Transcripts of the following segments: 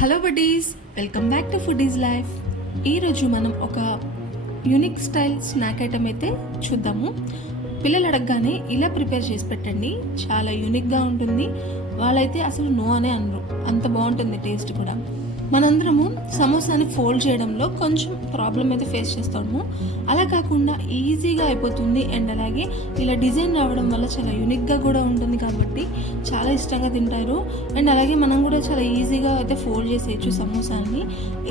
Hello buddies, welcome back to foodies life. ఈరోజు మనం ఒక యూనిక్ స్టైల్ స్నాక్ ఐటమ్ అయితే చూద్దాము. పిల్లలు అడగగానే ఇలా ప్రిపేర్ చేసి పెట్టండి, చాలా యూనిక్గా ఉంటుంది. వాళ్ళైతే అసలు నో అనే అనరు, అంత బాగుంటుంది టేస్ట్ కూడా. మనందరము సమోసాని ఫోల్డ్ చేయడంలో కొంచెం ప్రాబ్లం అయితే ఫేస్ చేస్తాము. అలా కాకుండా ఈజీగా అయిపోతుంది. అండ్ అలాగే ఇలా డిజైన్ రావడం వల్ల చాలా యూనిక్గా కూడా ఉంటుంది కాబట్టి చాలా ఇష్టంగా తింటారు. అండ్ అలాగే మనం కూడా చాలా ఈజీగా అయితే ఫోల్డ్ చేసేయచ్చు సమోసాని.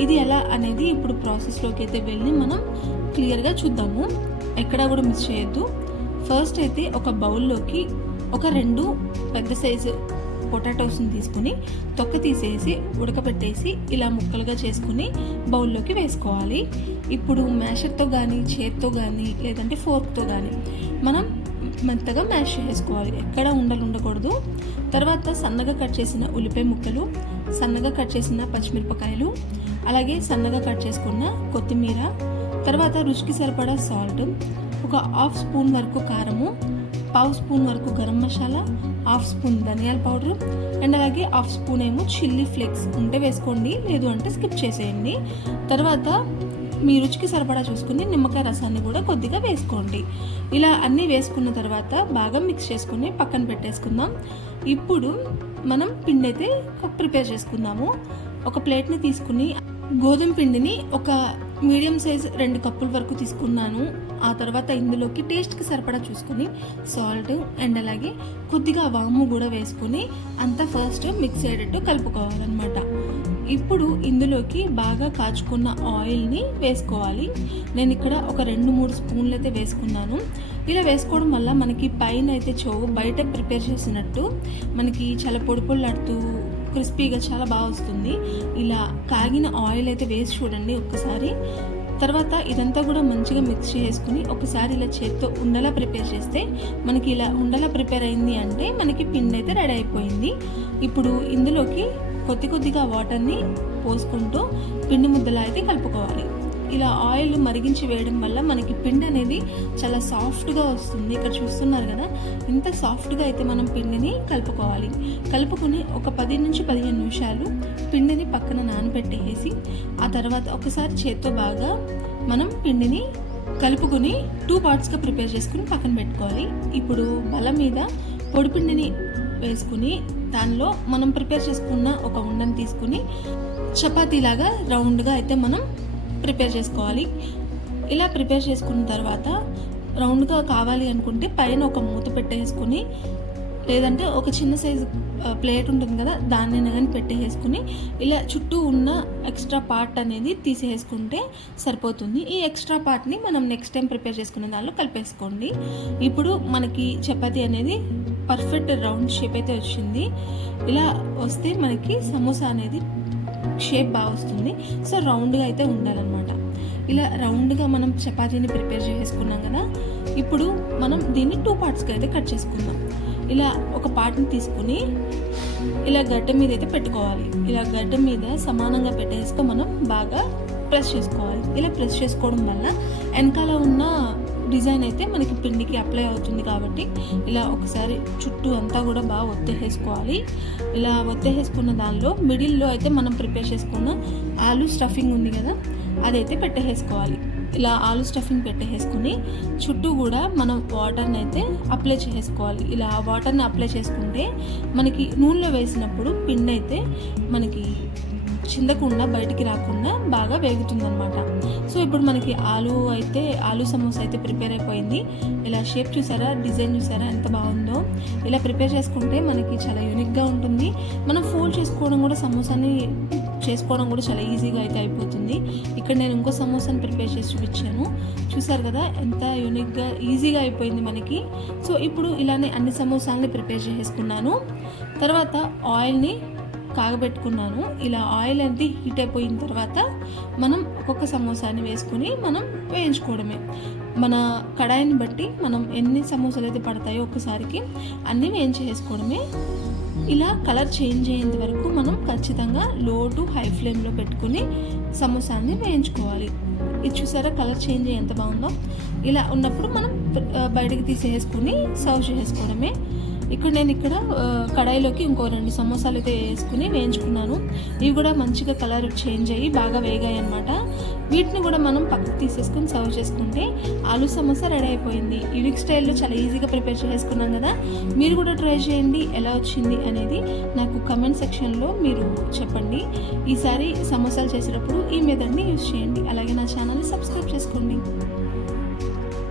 ఇది ఎలా అనేది ఇప్పుడు ప్రాసెస్లోకి అయితే వెళ్ళి మనం క్లియర్గా చూద్దాము. ఎక్కడా కూడా మిస్ చేయొద్దు. ఫస్ట్ అయితే ఒక బౌల్లోకి ఒక 2 పెద్ద సైజు పొటాటోస్ని తీసుకుని తొక్క తీసేసి ఉడకబెట్టేసి ఇలా ముక్కలుగా చేసుకుని బౌల్లోకి వేసుకోవాలి. ఇప్పుడు మ్యాషర్తో కానీ చేత్తో కానీ లేదంటే ఫోర్క్తో కానీ మనం మెత్తగా మ్యాష్ చేసుకోవాలి, ఎక్కడ ఉండకూడదు. తర్వాత సన్నగా కట్ చేసిన ఉల్లిపాయ ముక్కలు, సన్నగా కట్ చేసిన పచ్చిమిరపకాయలు, అలాగే సన్నగా కట్ చేసుకున్న కొత్తిమీర, తర్వాత రుచికి సరిపడా సాల్ట్, ఒక 1/2 స్పూన్ వరకు కారము, 1/2 స్పూన్ వరకు గరం మసాలా, 1/2 స్పూన్ ధనియాల పౌడర్, అండ్ అలాగే 1/2 స్పూన్ ఏమో చిల్లీ ఫ్లేక్స్ ఉంటే వేసుకోండి, లేదు అంటే స్కిప్ చేసేయండి. తర్వాత మీ రుచికి సరిపడా చూసుకుని నిమ్మకాయ రసాన్ని కూడా కొద్దిగా వేసుకోండి. ఇలా అన్నీ వేసుకున్న తర్వాత బాగా మిక్స్ చేసుకుని పక్కన పెట్టేసుకుందాం. ఇప్పుడు మనం పిండి అయితే ప్రిపేర్ చేసుకుందాము. ఒక ప్లేట్ని తీసుకుని గోధుమ పిండిని ఒక మీడియం సైజ్ 2 కప్పుల వరకు తీసుకున్నాను. ఆ తర్వాత ఇందులోకి టేస్ట్కి సరిపడా చూసుకుని సాల్ట్ అండ్ అలాగే కొద్దిగా వాము కూడా వేసుకుని అంతా ఫస్ట్ మిక్స్ అయ్యేటట్టు కలుపుకోవాలన్నమాట. ఇప్పుడు ఇందులోకి బాగా కాచుకున్న ఆయిల్ని వేసుకోవాలి. నేను ఇక్కడ ఒక 2-3 స్పూన్లు అయితే వేసుకున్నాను. ఇలా వేసుకోవడం వల్ల మనకి పైన అయితే చెవు బయట ప్రిపేర్ చేసినట్టు మనకి చాలా పొడి పొడిలాడుతూ క్రిస్పీగా చాలా బాగా వస్తుంది. ఇలా కాగిన ఆయిల్ అయితే వేసి చూడండి ఒక్కసారి. తర్వాత ఇదంతా కూడా మంచిగా మిక్స్ చేసుకుని ఒకసారి ఇలా చేత్తో ఉండలా ప్రిపేర్ చేస్తే మనకి ఇలా ఉండలా ప్రిపేర్ అయింది అంటే మనకి పిండి అయితే రెడీ అయిపోయింది. ఇప్పుడు ఇందులోకి కొద్దిగా వాటర్ని పోసుకుంటూ పిండి ముద్దలా అయితే కలుపుకోవాలి. ఇలా ఆయిల్ మరిగించి వేయడం వల్ల మనకి పిండి అనేది చాలా సాఫ్ట్గా వస్తుంది. ఇక్కడ చూస్తున్నారు కదా, ఇంత సాఫ్ట్గా అయితే మనం పిండిని కలుపుకోవాలి. కలుపుకొని ఒక 10 నుంచి 15 నిమిషాలు పిండిని పక్కన నానబెట్టేసి ఆ తర్వాత ఒకసారి చేత్తో బాగా మనం పిండిని కలుపుకొని 2 పార్ట్స్గా ప్రిపేర్ చేసుకుని పక్కన పెట్టుకోవాలి. ఇప్పుడు బల మీద పొడిపిండిని వేసుకుని దానిలో మనం ప్రిపేర్ చేసుకున్న ఒక ఉండని తీసుకుని చపాతీలాగా రౌండ్గా అయితే మనం ప్రిపేర్ చేసుకోవాలి. ఇలా ప్రిపేర్ చేసుకున్న తర్వాత రౌండ్గా కావాలి అనుకుంటే పైన ఒక మూత పెట్టేసుకుని లేదంటే ఒక చిన్న సైజు ప్లేట్ ఉంటుంది కదా, దాన్ని కానీ పెట్టేసుకుని ఇలా చుట్టూ ఉన్న ఎక్స్ట్రా పార్ట్ అనేది తీసేసుకుంటే సరిపోతుంది. ఈ ఎక్స్ట్రా పార్ట్ని మనం నెక్స్ట్ టైం ప్రిపేర్ చేసుకునే దానిలో కలిపేసుకోండి. ఇప్పుడు మనకి చపాతీ అనేది పర్ఫెక్ట్ రౌండ్ షేప్ అయితే వచ్చింది. ఇలా వస్తే మనకి సమోసా అనేది షేప్ బాగా వస్తుంది. సో రౌండ్గా అయితే ఉండాలన్నమాట. ఇలా రౌండ్గా మనం చపాతీని ప్రిపేర్ చేసుకున్నాం కదా, ఇప్పుడు మనం దీన్ని 2 పార్ట్స్గా అయితే కట్ చేసుకుందాం. ఇలా ఒక పార్ట్ని తీసుకుని ఇలా గడ్డ మీద అయితే పెట్టుకోవాలి. ఇలా గడ్డ మీద సమానంగా పెట్టేసుకో మనం బాగా ప్రెస్ చేసుకోవాలి. ఇలా ప్రెస్ చేసుకోవడం వల్ల వెనకాల ఉన్న డిజైన్ అయితే మనకి పిండికి అప్లై అవుతుంది కాబట్టి ఇలా ఒకసారి చుట్టూ అంతా కూడా బాగా ఒత్తేసుకోవాలి. ఇలా ఒత్తేసుకున్న దానిలో మిడిల్లో అయితే మనం ప్రిపేర్ చేసుకున్న ఆలు స్టఫింగ్ ఉంది కదా, అదైతే పెట్టేసుకోవాలి. ఇలా ఆలు స్టఫింగ్ పెట్టేసుకుని చుట్టూ కూడా మనం వాటర్ని అయితే అప్లై చేసుకోవాలి. ఇలా వాటర్ని అప్లై చేసుకుంటే మనకి నూనెలో వేసినప్పుడు పిండి అయితే మనకి చిందకుండా బయటికి రాకుండా బాగా వేగుతుందన్నమాట. సో ఇప్పుడు మనకి ఆలు సమోసా అయితే ప్రిపేర్ అయిపోయింది. ఇలా షేప్ చూసారా, డిజైన్ చూసారా ఎంత బాగుందో. ఇలా ప్రిపేర్ చేసుకుంటే మనకి చాలా యూనిక్గా ఉంటుంది. మనం ఫోల్డ్ చేసుకోవడం కూడా సమోసాని చేసుకోవడం కూడా చాలా ఈజీగా అయితే అయిపోతుంది. ఇక్కడ నేను ఇంకో సమోసాని ప్రిపేర్ చేసి చూపించాను, చూసారు కదా ఎంత యూనిక్గా ఈజీగా అయిపోయింది మనకి. సో ఇప్పుడు ఇలానే అన్ని సమోసాలని ప్రిపేర్ చేసుకున్నాను. తర్వాత ఆయిల్ని కాగబెట్టుకున్నాను. ఇలా ఆయిల్ అంతా హీట్ అయిపోయిన తర్వాత మనం ఒక్కొక్క సమోసాని వేసుకొని మనం వేయించుకోవడమే. మన కడాయిని బట్టి మనం ఎన్ని సమోసాలు అయితే పడతాయో ఒక్కసారికి అన్నీ వేయించేసుకోవడమే. ఇలా కలర్ చేంజ్ అయ్యేంత వరకు మనం ఖచ్చితంగా లో టు హై ఫ్లేమ్లో పెట్టుకుని సమోసాని వేయించుకోవాలి. ఇది చూసారా కలర్ చేంజ్ అయ్యి ఎంత బాగుందో. ఇలా ఉన్నప్పుడు మనం బయటకు తీసేసుకుని సర్వ్ చేసుకోవడమే. ఇక్కడ నేను కడాయిలోకి ఇంకో 2 సమోసాలు అయితే వేసుకుని వేయించుకున్నాను. ఇవి కూడా మంచిగా కలర్ చేంజ్ అయ్యి బాగా వేగాయి అనమాట. వీటిని కూడా మనం పక్కకు తీసేసుకుని సర్వ్ చేసుకుంటే ఆలూ సమోసా రెడీ అయిపోయింది. యూనిక్ స్టైల్లో చాలా ఈజీగా ప్రిపేర్ చేసుకున్నాం కదా. మీరు కూడా ట్రై చేయండి, ఎలా వచ్చింది అనేది నాకు కమెంట్ సెక్షన్లో మీరు చెప్పండి. ఈసారి సమోసాలు చేసేటప్పుడు ఈ మెథడ్ని యూజ్ చేయండి. అలాగే నా ఛానల్ని సబ్స్క్రైబ్ చేసుకోండి.